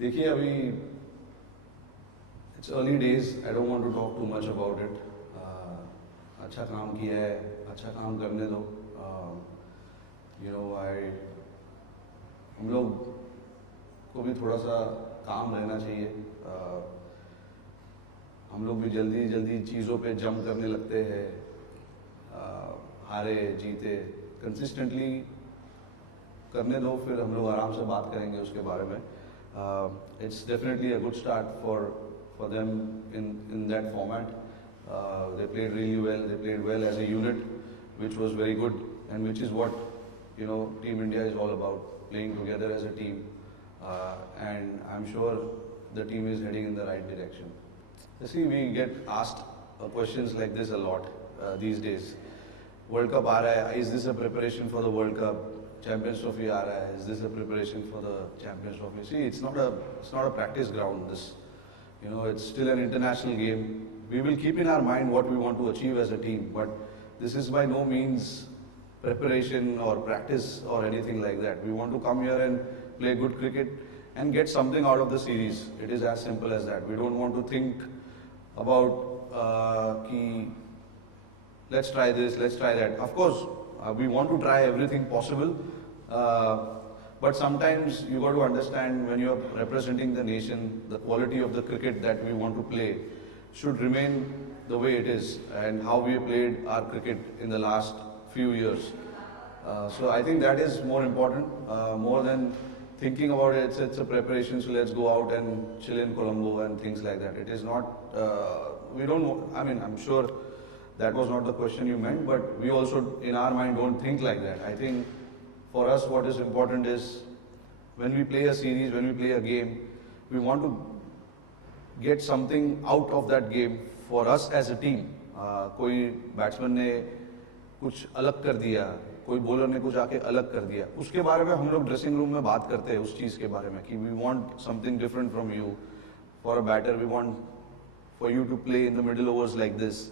देखिए अभी it's early days. I don't want to talk too much about it. अच्छा काम किया है, अच्छा काम करने दो. You know, हम लोग को भी थोड़ा सा काम रहना चाहिए. हम लोग भी जल्दी जल्दी चीज़ों पे जंप करने लगते हैं. हारे जीते कंसिस्टेंटली करने दो, फिर हम लोग आराम से बात करेंगे उसके बारे में. It's definitely a good start for them in that format. They played really well. They played well as a unit, which was very good, and which is what Team India is all about, playing together as a team. And I'm sure the team is heading in the right direction. You see, we get asked questions like this a lot these days. World Cup aa raha hai, is this a preparation for the World Cup? Champions Trophy aa raha hai, is this a preparation for the Champions Trophy? See, it's not a practice ground. This, it's still an international game. We will keep in our mind what we want to achieve as a team, but this is by no means preparation or practice or anything like that. We want to come here and play good cricket and get something out of the series. It is as simple as that. We don't want to think about let's try this, let's try that. Of course, we want to try everything possible, but sometimes you got to understand when you are representing the nation, the quality of the cricket that we want to play should remain the way it is and how we have played our cricket in the last few years. So I think that is more important, more than thinking about it. It's a preparation, so let's go out and chill in Colombo and things like that. It is not, we don't know, I mean, I'm sure that was not the question you meant, but we also in our mind don't think like that. I think for us what is important is when we play a series, when we play a game, we want to get something out of that game for us as a team. कोई batsman ने कुछ अलग कर दिया, कोई bowler ने कुछ आके अलग कर दिया, उसके बारे में हम लोग ड्रेसिंग रूम में बात करते हैं उस चीज़ के बारे में कि we want something different from you. For a batter, we want for you to play in the middle overs like this.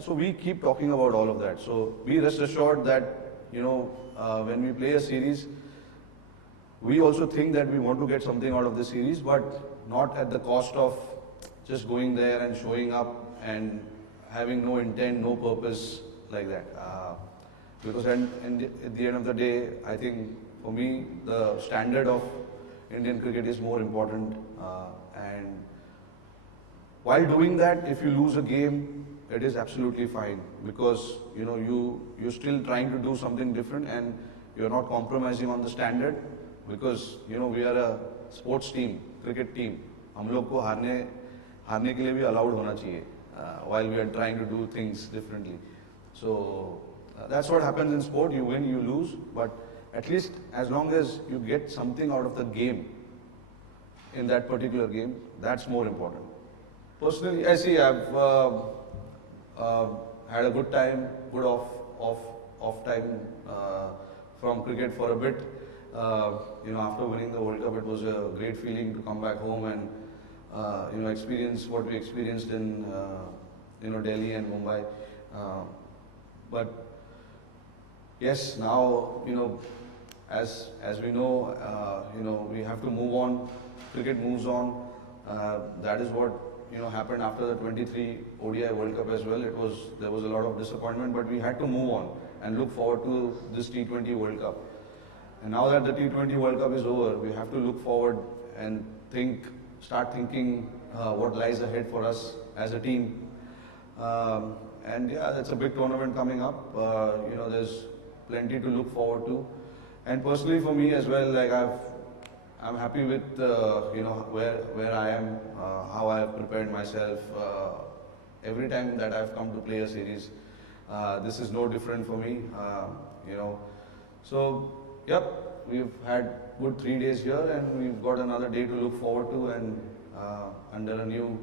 So we keep talking about all of that. So be rest assured that when we play a series, we also think that we want to get something out of the series, but not at the cost of just going there and showing up and having no intent, no purpose like that. Because at the end of the day, I think for me, the standard of Indian cricket is more important. And while doing that, if you lose a game, it is absolutely fine because you're still trying to do something different and you're not compromising on the standard because we are a sports team, cricket team. हम लोग को हारने के लिए भी allowed होना चाहिए while we are trying to do things differently. So that's what happens in sport. You win, you lose, but at least as long as you get something out of the game in that particular game, that's more important. Personally, I see I've had a good time, good off time from cricket for a bit. After winning the World Cup, it was a great feeling to come back home and experience what we experienced in Delhi and Mumbai. But yes, now as we know, we have to move on. Cricket moves on. That is what happened after the 23 ODI World Cup as well. There was a lot of disappointment, but we had to move on and look forward to this T20 World Cup. And now that the T20 World Cup is over, we have to look forward and start thinking what lies ahead for us as a team. And yeah, that's a big tournament coming up. There's plenty to look forward to. And personally for me as well, like I'm happy with where I am, how I have prepared myself. Every time that I've come to play a series, this is no different for me. So yep, we've had good 3 days here, and we've got another day to look forward to, and under a new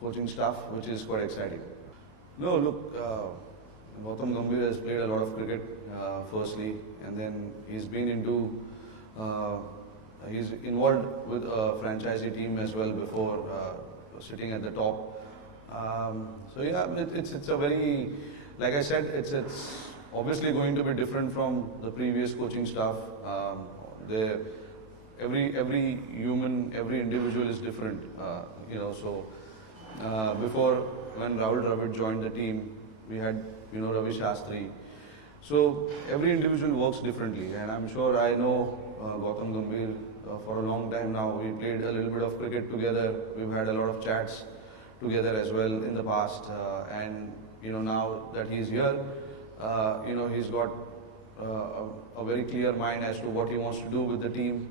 coaching staff, which is quite exciting. No, look, Gautam Gambhir has played a lot of cricket, firstly, and then he's been into. He's involved with a franchisee team as well before sitting at the top. So yeah, it's a very, like I said, it's obviously going to be different from the previous coaching staff. every human, every individual is different. So before when Rahul Dravid joined the team, we had Ravi Shastri. So every individual works differently, and I'm sure I know Gautam Gambhir for a long time now. We played a little bit of cricket together. We've had a lot of chats together as well in the past, and now that he's here, he's got a very clear mind as to what he wants to do with the team,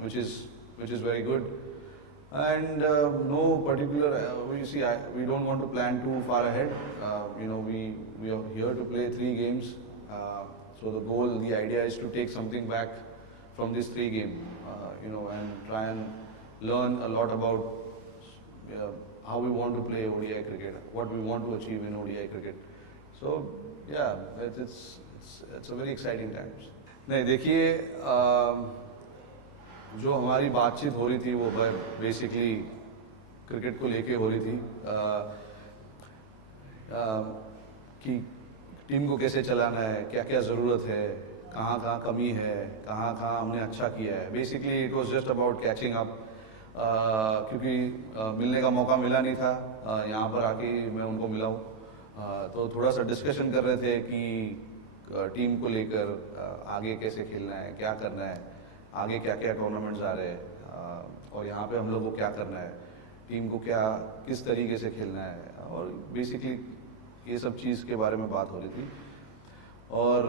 which is very good. And no particular, we don't want to plan too far ahead. We are here to play 3 games. So the idea is to take something back from this 3 game, and try and learn a lot about how we want to play ODI cricket, what we want to achieve in ODI cricket. So yeah, it's a very exciting times. नहीं देखिए, जो हमारी बातचीत हो रही थी वो basically cricket को लेके हो रही थी, कि टीम को कैसे चलाना है, क्या क्या ज़रूरत है, कहाँ कहाँ कमी है, कहाँ कहाँ हमने अच्छा किया है. Basically it was just about catching up, क्योंकि मिलने का मौका मिला नहीं था. यहाँ पर आके मैं उनको मिला हूँ, तो थोड़ा सा डिस्कशन कर रहे थे कि टीम को लेकर आगे कैसे खेलना है, क्या करना है, आगे क्या क्या टूर्नामेंट्स आ रहे हैं, और यहाँ पे हम लोग को क्या करना है, टीम को किस तरीके से खेलना है, और बेसिकली ये सब चीज़ के बारे में बात हो रही थी. और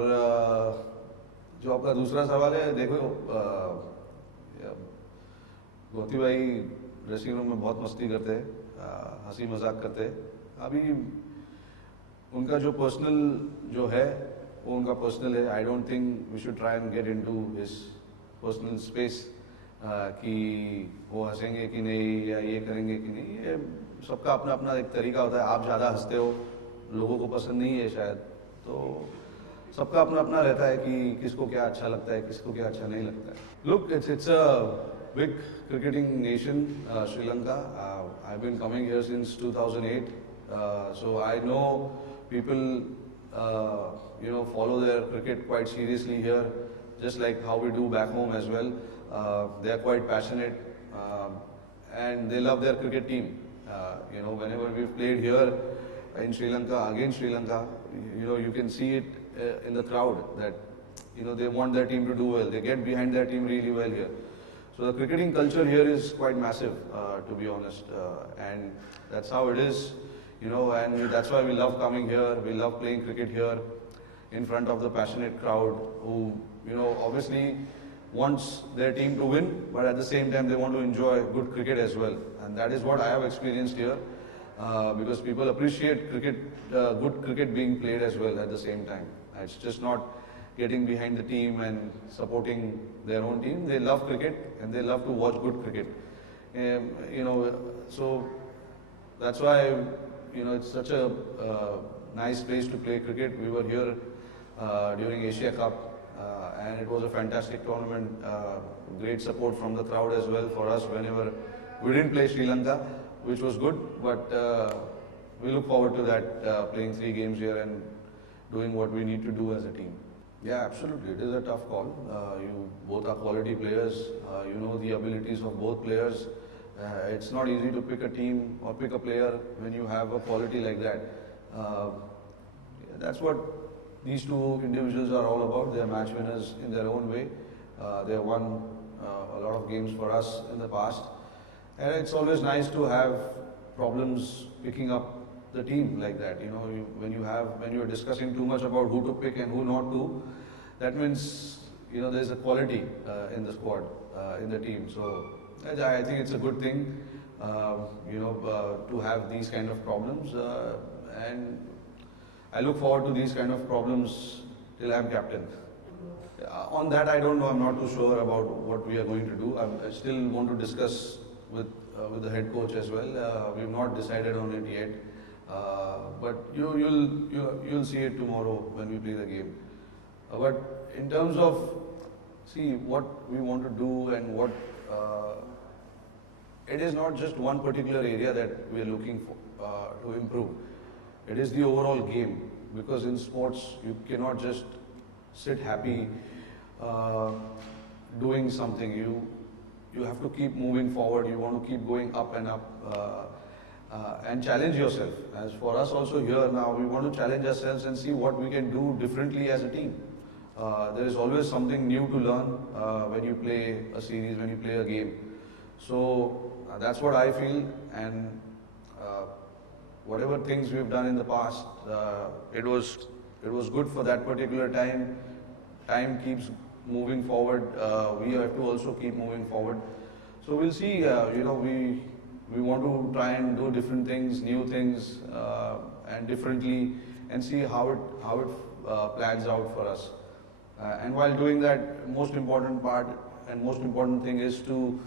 जो आपका दूसरा सवाल है, देखो गौती भाई ड्रेसिंग रूम में बहुत मस्ती करते हैं, हंसी मजाक करते हैं. अभी उनका जो पर्सनल जो है वो उनका पर्सनल है. I don't think we should try and get into his personal space, कि वो हंसेंगे कि नहीं या ये करेंगे कि नहीं. ये सबका अपना अपना एक तरीका होता है. आप ज़्यादा हंसते हो, लोगों को पसंद नहीं है शायद, तो सबका अपना अपना रहता है कि किसको क्या अच्छा लगता है, किसको क्या अच्छा नहीं लगता है. Look, it's a big cricketing nation, Sri Lanka. I've been coming here since 2008, so I know people, follow their cricket quite seriously here, just like how we do back home as well. They are quite passionate, and they love their cricket team. Whenever we've played here in Sri Lanka, against Sri Lanka, you can see it in the crowd that, they want their team to do well. They get behind their team really well here. So the cricketing culture here is quite massive, to be honest, and that's how it is, and that's why we love coming here. We love playing cricket here in front of the passionate crowd who, obviously wants their team to win, but at the same time they want to enjoy good cricket as well. And that is what I have experienced here, because people appreciate cricket, good cricket being played as well at the same time. It's just not getting behind the team and supporting their own team. They love cricket and they love to watch good cricket. So that's why, it's such a nice place to play cricket. We were here during Asia Cup, and it was a fantastic tournament. Great support from the crowd as well for us whenever we didn't play Sri Lanka, which was good. But we look forward to that, playing 3 games here and doing what we need to do as a team. Yeah, absolutely. It is a tough call. You both are quality players. You know the abilities of both players. It's not easy to pick a team or pick a player when you have a quality like that. That's what these 2 individuals are all about. They are match winners in their own way. They have won a lot of games for us in the past. And it's always nice to have problems picking up the team like that. When you're discussing too much about who to pick and who not to, that means there's a quality in the squad, in the team. So I think it's a good thing, to have these kind of problems, and I look forward to these kind of problems till I'm captain. On that, I don't know. I'm not too sure about what we are going to do. I still want to discuss with the head coach as well. We've not decided on it yet. But you'll see it tomorrow when we play the game. But in terms of what we want to do and what it is not just one particular area that we are looking for to improve. It is the overall game, because in sports you cannot just sit happy doing something. you have to keep moving forward. You want to keep going up and up. And challenge yourself. As for us also here now, we want to challenge ourselves and see what we can do differently as a team. There is always something new to learn when you play a series, when you play a game. So that's what I feel, and whatever things we've done in the past, it was good for that particular time. Time keeps moving forward. We have to also keep moving forward. So we'll see. We want to try and do different things, new things, and differently, and see how it plans out for us. And while doing that, most important part and most important thing is to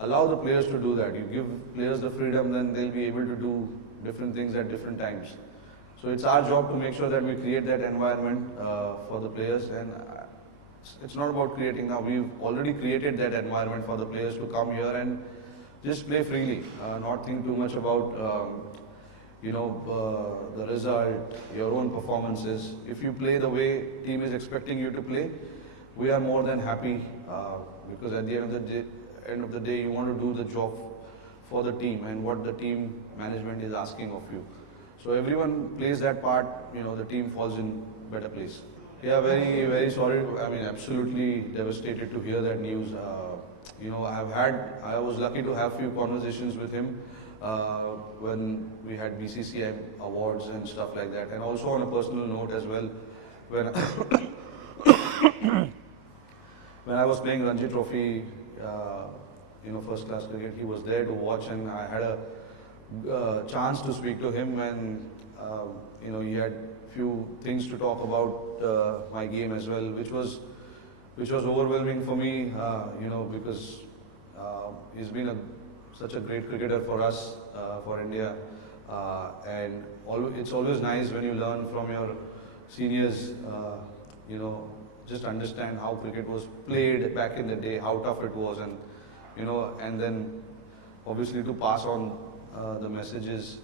allow the players to do that. You give players the freedom, then they'll be able to do different things at different times. So it's our job to make sure that we create that environment for the players. And it's not about creating now. We've already created that environment for the players to come here and just play freely, not think too much about the result, your own performances. If you play the way team is expecting you to play, we are more than happy because at the end of the day, you want to do the job for the team and what the team management is asking of you. So everyone plays that part, the team falls in better place. Yeah, very, very sorry. I mean, absolutely devastated to hear that news. I was lucky to have few conversations with him when we had BCCI awards and stuff like that, and also on a personal note as well, when when I was playing Ranji Trophy, first class cricket, he was there to watch, and I had a chance to speak to him, and he had few things to talk about my game as well, which was overwhelming for me, because he's been such a great cricketer for us, for India, and it's always nice when you learn from your seniors, just understand how cricket was played back in the day, how tough it was, and and then obviously to pass on the messages,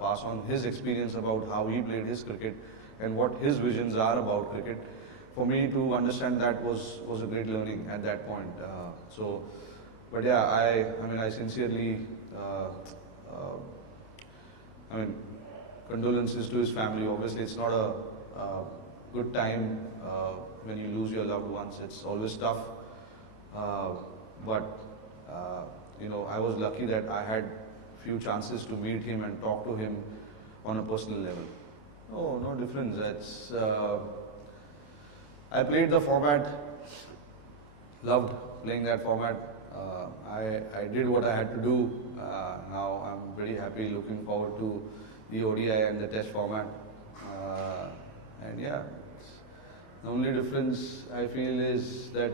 pass on his experience about how he played his cricket and what his visions are about cricket. For me to understand that was a great learning at that point. But yeah, I sincerely, condolences to his family. Obviously, it's not a good time when you lose your loved ones. It's always tough. But I was lucky that I had few chances to meet him and talk to him on a personal level. Oh, no difference. That's I played the format, loved playing that format. I did what I had to do. Now I'm very happy, looking forward to the ODI and the Test format. And yeah, the only difference I feel is that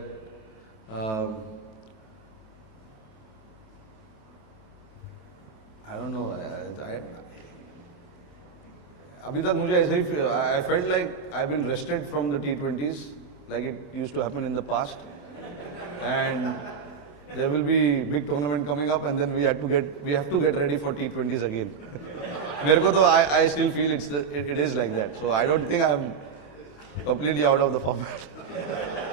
I don't know. अभी तक मुझे ऐसे ही I felt like I've been rested from the T20s, like it used to happen in the past, and there will be big tournament coming up, and then we have to get ready for T20s again. मेरे को तो I still feel it is like that, so I don't think I'm completely out of the format.